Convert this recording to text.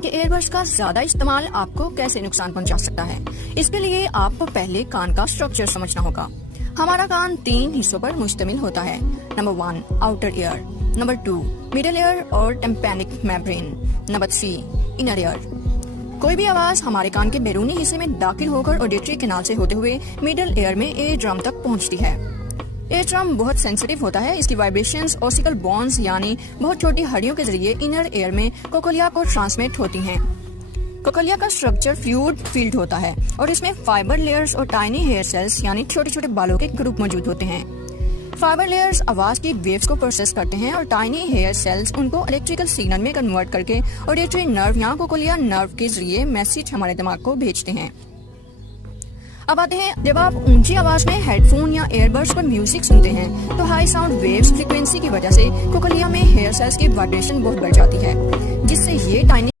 कि एयरबड्स का ज्यादा इस्तेमाल आपको कैसे नुकसान पहुंचा सकता है। इसके लिए आपको पहले कान का स्ट्रक्चर समझना होगा। हमारा कान 3 हिस्सों पर मुश्तमिल होता है। Number 1 outer ear, number 2 middle ear और tympanic membrane, number 3 inner ear. कोई भी आवाज हमारे कान के बैरूनी हिस्से में दाखिल होकर ऑडिटरी कैनाल से होते हुए मिडिल ईयर में एयर ड्रम तक पहुंचती है। एयर ड्रम बहुत सेंसिटिव होता है। इसकी वाइब्रेशंस ऑसिकल बॉन्ड्स यानी बहुत छोटी हड्डियों के जरिए इनर एयर में कोकोलिया को ट्रांसमिट होती हैं। कोकोलिया का स्ट्रक्चर फ्लूइड फील्ड होता है और इसमें फाइबर लेयर्स और टाइनी हेयर सेल्स यानी छोटे छोटे बालों के ग्रुप मौजूद होते हैं। फाइबर लेयर्स आवाज की वेव्स को प्रोसेस करते हैं और टाइनी हेयर सेल्स उनको इलेक्ट्रिकल सिग्नल में कन्वर्ट करके ऑडिटरी नर्व या कोकोलिया नर्व के जरिए मैसेज हमारे दिमाग को भेजते हैं। अब आते हैं, जब आप ऊंची आवाज में हेडफोन या एयरबड्स पर म्यूजिक सुनते हैं तो हाई साउंड वेव्स फ्रीक्वेंसी की वजह से कोकोलिया में हेयर सेल्स की वाइब्रेशन बहुत बढ़ जाती है, जिससे ये टाइनी